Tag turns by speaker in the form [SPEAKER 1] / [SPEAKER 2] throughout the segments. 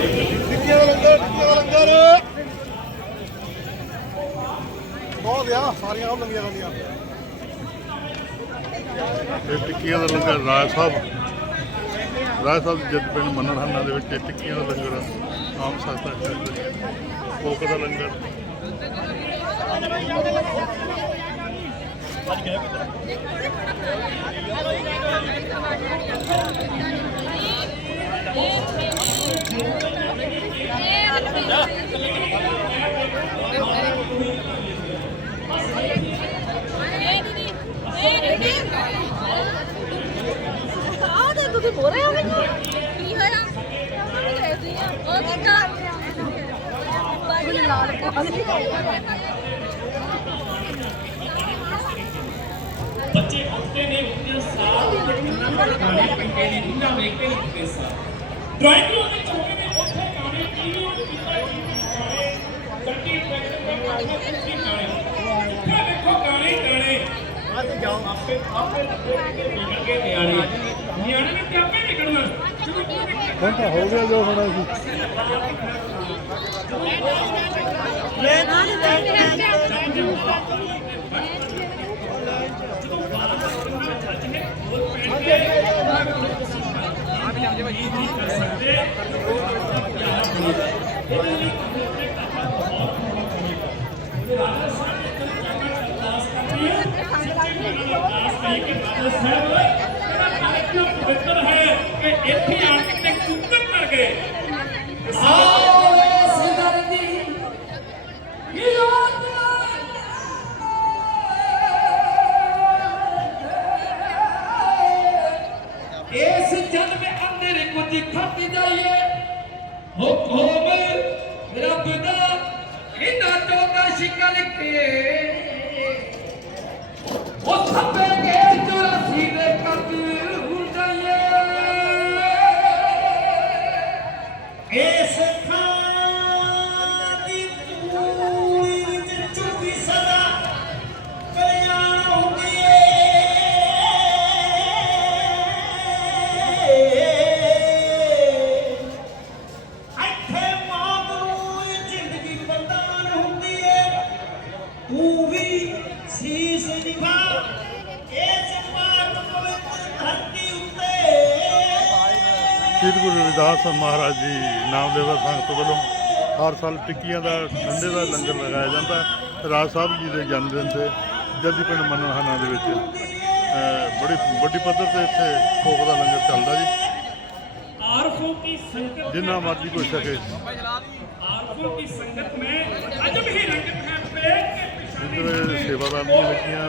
[SPEAKER 1] ਟਿੱਕੀਆਂ ਦਾ ਲੰਗਰ ਟਿੱਕੀਆਂ ਦਾ ਲੰਗਰ ਬਹੁਤ ਆ ਸਾਰੀਆਂ ਉਹ ਲੰਗੀਆਂ ਹੁੰਦੀਆਂ
[SPEAKER 2] ਇਹ ਟਿੱਕੀਆਂ ਦਾ ਲੰਗਰ ਰਾਜ ਸਾਹਿਬ ਰਾਜ ਸਾਹਿਬ ਜਦ ਪਿੰਡ ਮੰਨਣਹਾਨਾ ਦੇ ਵਿੱਚ ਟਿੱਕੀਆਂ ਦਾ ਲੰਗਰ ਆਮ ਸੰਗਤਾਂ ਛਕਦੇ ਕੋਕ ਦਾ ਲੰਗਰ।
[SPEAKER 3] ਆਹ ਤੇ ਤੁਸੀਂ ਬੋਲੇ ਹੋ ਮੈਨੂੰ? ਕੀ ਹੋਇਆ? ਮੈਂ ਦੇਖਦੀ ਆ ਉਹ ਕੀ ਕਰ ਬਾਈ ਲਾਲ ਪਾਣੀ
[SPEAKER 4] ਬੱਚੇ ਉੱਠਦੇ ਨੇ ਉੱਠਦੇ ਸਾਹ ਦੇ ਕੰਨਾਂ ਦੇ ਗਾਣੇ ਪੈਂਦੇ ਨੇ ਉਹਨਾਂ ਵੇਖ ਕੇ ਉੱਠਦੇ ਸਾਹ। ਡਰਾਇੰਗ ਰੂਮ ਵਿੱਚ ਹੋਵੇ ਨੇ ਉੱਥੇ ਗਾਣੇ ਟੀਵੀ ਉੱਤੇ ਕੀਤਾ ਗਾਣੇ ਗੱਡੀ ਟਰੈਕਟਰ ਦੇ ਗਾਣੇ ਕੁੱਤੀ ਗਾਣੇ ਉੱਥੇ ਵੇਖੋ ਗਾਣੇ ਹੀ ਗਾਣੇ ਅੱਜ ਜਾਓ। ਆਪੇ ਆਪੇ ਦੇਖ ਕੇ ਨਿਕਲ ਕੇ ਨਿਆਣੇ ਨਿਆਣੇ ਨੇ ਤੇ ਆਪੇ ਨਿਕਲਣਾ ਜਦੋਂ ਤੂੰ ਨਿਕਲ
[SPEAKER 1] ਹੁਣ ਤਾਂ ਹੋ ਗਿਆ ਜੋ ਹੋਣਾ ਸੀ।
[SPEAKER 4] ਸਾਹਿਬ ਇਹਦਾ ਪਵਿੱਤਰ ਹੈ ਕਿ ਇੱਥੇ ਆਣ ਕੇ ਇਸ ਜਨਮ ਅੰਦਰ ਕੁਝ ਖੱਟ ਜਾਈਏ ਹੁਕਮ ਰੱਬ ਦਾ, ਇਹਨਾਂ ਤੋਂ ਦਾ ਸ਼ਿਕਰ ਕੇ। ਉਹ ਸਭੇ ਸੀਸ ਨਿਭਾ ਇਸ ਮਾਤ ਪਵਿੱਤਰ ਧਰਤੀ ਉੱਤੇ
[SPEAKER 2] ਸ੍ਰੀ ਗੁਰੂ ਰਵਿਦਾਸ ਮਹਾਰਾਜ ਜੀ ਨਾਮਦੇਵਾ ਸੰਗਤ ਵੱਲੋਂ ਹਰ ਸਾਲ ਟਿੱਕੀਆਂ ਦਾ ਠੰਡੇ ਦਾ ਲੰਗਰ ਲਗਾਇਆ ਜਾਂਦਾ ਹੈ। ਰਾਜ ਸਾਹਿਬ ਜੀ ਦੇ ਜਨਮ ਦਿਨ ਤੇ ਜੱਦੀ ਪਿੰਡ ਮੰਨਣਹਾਨਾ ਦੇ ਵਿੱਚ ਅਹ, ਬੜੀ ਵੱਡੀ ਪੱਧਰ ਤੇ ਇੱਥੇ ਕੋਕ ਦਾ ਲੰਗਰ ਚੱਲਦਾ ਜੀ
[SPEAKER 4] आरफों की संगत
[SPEAKER 2] ਜਿੰਨਾ ਮਰਜ਼ੀ ਕੋਈ ਸਕੇ
[SPEAKER 4] आरफों की संगत में अजब ही रंगत है पेट के
[SPEAKER 2] ਸੇਵਾ ਕਰਨ ਦੀਆਂ ਲੱਗੀਆਂ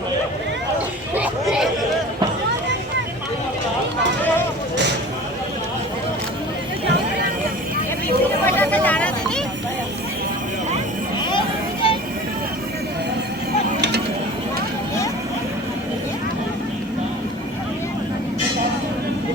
[SPEAKER 2] Thank you.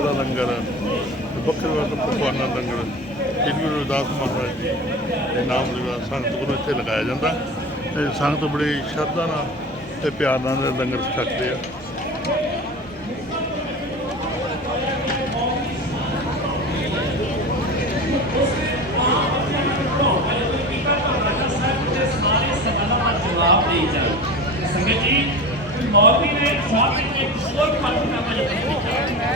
[SPEAKER 2] ਕੋਕ ਦਾ ਲੰਗਰ ਤੇ ਵੱਖਰੇ ਵੱਖਰੇ ਪਕਵਾਨਾਂ ਦਾ ਲੰਗਰ, ਸ੍ਰੀ ਗੁਰੂ ਰਵਿਦਾਸ ਮਹਾਰਾਜ ਜੀ ਦੇ ਨਾਮ ਦੇ ਸੰਗਤ ਵੱਲੋਂ ਇੱਥੇ ਲਗਾਇਆ ਜਾਂਦਾ। ਤੇ ਸੰਗਤ ਬੜੀ ਸ਼ਰਧਾ ਨਾਲ ਤੇ ਪਿਆਰ ਨਾਲ ਲੰਗਰ ਛਕਦੇ ਆ
[SPEAKER 4] ਜਵਾਬ ਦੇ ਜਾਣ ਸੰਗਤ ਜੀ ਮੌਲਵੀ ਨੇ ਸਾਹਿਬ ਨੇ ਇੱਕ ਹੋਰ ਖਾਤਨਾਮਾ ਲਿਖਿਆ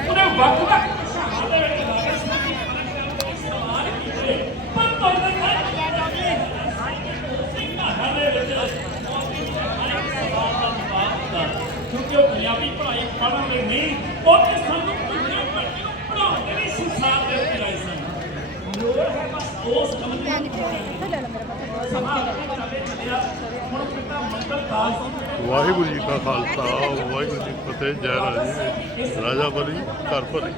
[SPEAKER 4] ਉਹਨੇ ਵੱਖ ਵੱਖ ਭਾਸ਼ਾਵਾਂ ਦੇ ਵਿੱਚ ਲਾਗੇ ਸੰਗਤੀ ਫ਼ਰਕ ਕਰਦੇ ਸਵਾਲ ਕੀਤੇ ਪਰ ਤੁਹਾਡੇ ਨਾਲ ਜਾਵੇ ਪੰਜਾਬੀ ਪੜ੍ਹਾਈ ਪੜ੍ਹਨ ਲਈ ਨਹੀਂ ਉਹਨੇ ਸਾਨੂੰ ਬੱਚੇ ਨੂੰ ਪੜ੍ਹਾਉਣ ਦੇ ਲਈ ਸੰਸਾਰ ਦੇ ਉੱਤੇ ਆਏ ਸਨ। ਲੋੜ ਹੈ ਬਸ ਉਸ ਕੰਮ ਦੀ ਸਮਾਂ ਚੱਲੇ ਚੱਲਿਆ। ਹੁਣ ਪਿਤਾ ਮੰਦਰ ਦਾਸ
[SPEAKER 2] ਵਾਹਿਗੁਰੂ ਜੀ ਕਾ ਖਾਲਸਾ ਵਾਹਿਗੁਰੂ ਜੀ ਕੀ ਫਤਿਹ ਜੈ ਰਾਜੇ ਰਾਜਾ ਬਲੀ ਘਰ ਭਲੀ।